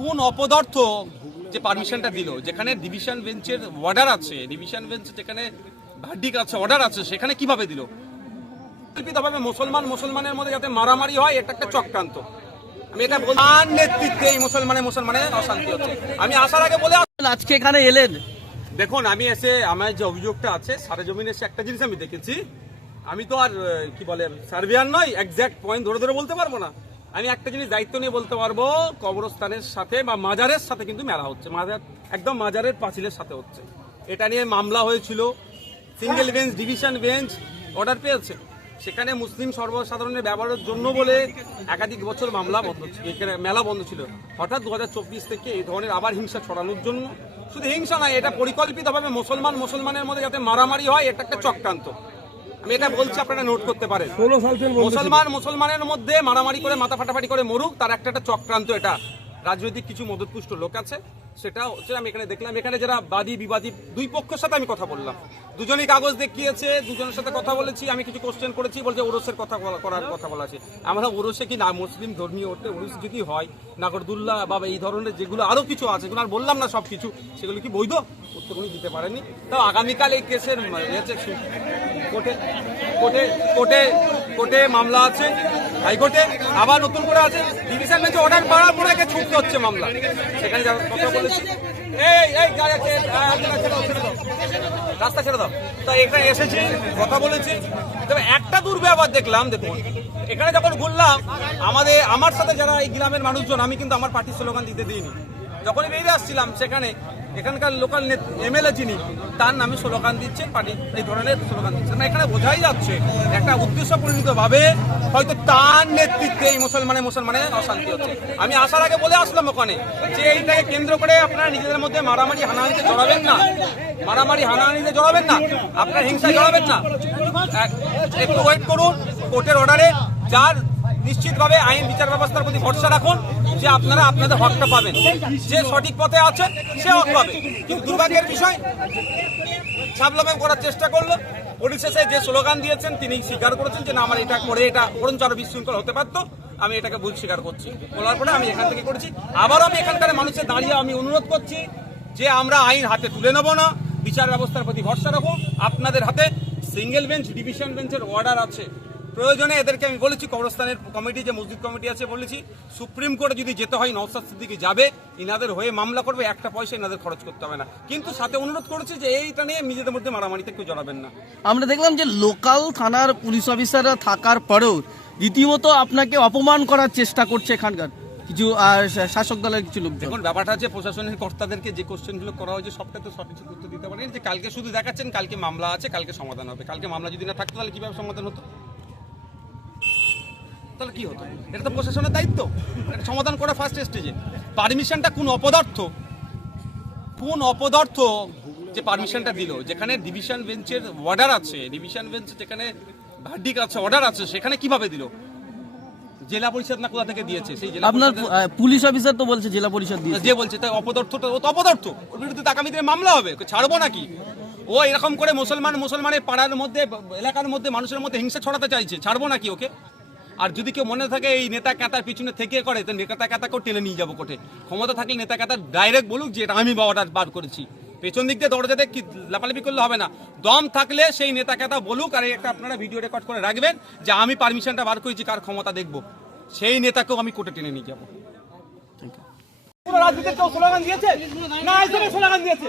কোন অপদার্থ যে পারমিশনটা দিল যেখানে ডিভিশন বেঞ্চের অর্ডার আছে ডিভিশন বেঞ্চ যেখানে ভার্ডিক আছে অর্ডার আছে সেখানে কিভাবে দিল পরিকল্পিতভাবে মুসলমান মুসলমানের মধ্যে যাতে মারামারি হয় এটা একটা চক্রান্ত আমি এটা বলি নেতৃত্বে এই মুসলমানের মুসলমানের অশান্তি হচ্ছে আমি আসার আগে বলে আজকে এখানে এলেন দেখুন আমি এসে আমার যে অভিযোগটা আছে সারা জমিনে এসে একটা জিনিস আমি দেখেছি আমি তো আর কি বলে সার্ভিয়ার নয় একজ্যাক্ট পয়েন্ট ধরে ধরে বলতে পারবো না আমি একটা জিনিস দায়িত্ব নিয়ে বলতে পারবো কবরস্থানের সাথে বা মাজারের সাথে কিন্তু মেলা হচ্ছে মাজার একদম মাজারের পাঁচিলের সাথে হচ্ছে এটা নিয়ে মামলা হয়েছিল single bench division bench order পেয়েছে সেখানে মুসলিম সর্বসাধারণের ব্যবহারের জন্য বলে একাধিক বছর মামলা বন্ধ ছিল এখানে মেলা বন্ধ ছিল হঠাৎ দু থেকে এই ধরনের আবার হিংসা ছড়ানোর জন্য শুধু হিংসা নয় এটা পরিকল্পিতভাবে মুসলমান মুসলমানের মধ্যে যাতে মারামারি হয় এটা একটা চক্রান্ত আমি এটা বলছি আপনারা নোট করতে পারেন মুসলমান মুসলমানের মধ্যে মারামারি করে মাথা ফাটাফাটি করে মরুক তার একটা একটা চক্রান্ত এটা রাজনৈতিক কিছু মদতপুষ্ট লোক আছে সেটা হচ্ছে আমি এখানে দেখলাম এখানে যারা বাদী বিবাদী দুই পক্ষের সাথে আমি কথা বললাম দুজনেই কাগজ দেখিয়েছে দুজনের সাথে কথা বলেছি আমি কিছু কোশ্চেন করেছি বলছে ওরসের কথা করার কথা বলা আছে আমরা ওরসে কি না মুসলিম ধর্মীয় ওঠে ওরস যদি হয় নাগরদুল্লাহ বা এই ধরনের যেগুলো আরও কিছু আছে এগুলো আর বললাম না সব কিছু সেগুলো কি বৈধ উত্তর উনি দিতে পারেনি তাও আগামীকাল এই কেসের কোর্টে কোর্টে কোর্টে কোর্টে মামলা আছে হাইকোর্টে আবার নতুন করে আছে ডিভিশন বেঞ্চে অর্ডার করার পরে একে ছুটতে হচ্ছে মামলা সেখানে কথা বলেছি রাস্তা ছেড়ে দাও তা এখানে এসেছি কথা বলেছি তবে একটা দুর্ব্যবহার দেখলাম দেখুন এখানে যখন ঘুরলাম আমাদের আমার সাথে যারা এই গ্রামের মানুষজন আমি কিন্তু আমার পার্টির স্লোগান দিতে দিইনি যখনই বেরিয়ে আসছিলাম সেখানে এখানকার লোকাল এমএলএ যিনি তার নামে স্লোগান দিচ্ছেন পার্টি এই ধরনের স্লোগান দিচ্ছেন না এখানে বোঝাই যাচ্ছে একটা উদ্দেশ্য পরিণতভাবে হয়তো তার নেতৃত্বে এই মুসলমানে মুসলমানে অশান্তি হচ্ছে আমি আসার আগে বলে আসলাম ওখানে যে এইটাকে কেন্দ্র করে আপনারা নিজেদের মধ্যে মারামারি হানাহানিতে জড়াবেন না মারামারি হানাহানিতে জড়াবেন না আপনার হিংসা জড়াবেন না একটু ওয়েট করুন কোর্টের অর্ডারে যার নিশ্চিতভাবে আইন বিচার ব্যবস্থার প্রতি ভরসা রাখুন যে আপনারা আপনাদের হকটা পাবেন যে সঠিক পথে আছেন সে হক পাবে কিন্তু দুর্ভাগ্যের বিষয় ছাবলাম্যাম করার চেষ্টা করলো পরিশেষে যে স্লোগান দিয়েছেন তিনি স্বীকার করেছেন যে না আমার এটা করে এটা বরঞ্চ আরো বিশৃঙ্খল হতে পারতো আমি এটাকে ভুল স্বীকার করছি বলার পরে আমি এখান থেকে করেছি আবারও আমি এখানকার মানুষের দাঁড়িয়ে আমি অনুরোধ করছি যে আমরা আইন হাতে তুলে নেব না বিচার ব্যবস্থার প্রতি ভরসা রাখো আপনাদের হাতে সিঙ্গেল বেঞ্চ ডিভিশন বেঞ্চের অর্ডার আছে প্রয়োজনে এদেরকে আমি বলেছি কবরস্থানের কমিটি যে মসজিদ কমিটি আছে বলেছি সুপ্রিম কোর্টে যদি যেতে হয় নওসাদ সিদ্দিকি যাবে ইনাদের হয়ে মামলা করবে একটা পয়সা ইনাদের খরচ করতে হবে না কিন্তু সাথে অনুরোধ করেছি যে এইটা নিয়ে নিজেদের মধ্যে মারামারিতে কেউ জড়াবেন না আমরা দেখলাম যে লোকাল থানার পুলিশ অফিসাররা থাকার পরেও দ্বিতীয়ত আপনাকে অপমান করার চেষ্টা করছে এখানকার কিছু আর শাসক দলের কিছু লোক দেখুন ব্যাপারটা আছে প্রশাসনের কর্তাদেরকে যে কোশ্চেনগুলো করা হয়েছে সবটা তো সঠিক উত্তর দিতে পারেন যে কালকে শুধু দেখাচ্ছেন কালকে মামলা আছে কালকে সমাধান হবে কালকে মামলা যদি না থাকতো তাহলে কীভাবে সমাধান হতো তাহলে কি হতো এটা তো প্রশাসনের দায়িত্ব সমাধান করা ফার্স্ট স্টেজে পারমিশনটা কোন অপদার্থ কোন অপদার্থ যে পারমিশনটা দিল যেখানে ডিভিশন বেঞ্চের অর্ডার আছে ডিভিশন বেঞ্চ যেখানে ভার্ডিক আছে অর্ডার আছে সেখানে কিভাবে দিল জেলা পরিষদ না কোথা থেকে দিয়েছে সেই জেলা আপনার পুলিশ অফিসার তো বলছে জেলা পরিষদ দিয়ে যে বলছে তাই অপদার্থটা ও তো অপদার্থ ওর বিরুদ্ধে আগামী দিনে মামলা হবে ছাড়বো নাকি ও এরকম করে মুসলমান মুসলমানের পাড়ার মধ্যে এলাকার মধ্যে মানুষের মধ্যে হিংসা ছড়াতে চাইছে ছাড়বো নাকি ওকে আর যদি কেউ মনে থাকে এই নেতা কাতার পিছনে থেকে করে তো নেতা ক্যাতাকেও টেনে নিয়ে যাবো কোর্টে ক্ষমতা থাকলে নেতা কাতার ডাইরেক্ট বলুক যে এটা আমি বাবাটা বার করেছি পেছন দিক দিয়ে দরজাতে কি লাপালাপি করলে হবে না দম থাকলে সেই নেতা কাতা বলুক আর একটা আপনারা ভিডিও রেকর্ড করে রাখবেন যে আমি পারমিশনটা বার করেছি কার ক্ষমতা দেখব সেই নেতাকেও আমি কোর্টে টেনে নিয়ে যাবো রাজনীতির কেউ স্লোগান দিয়েছে না স্লোগান দিয়েছে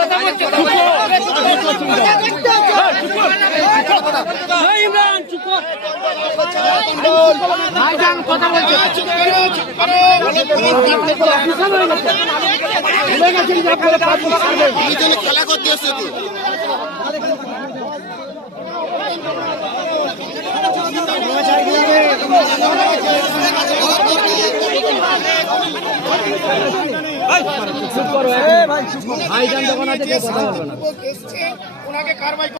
খেলা করতে এসছে ভাই জান দোকান আছে কথা বলবে না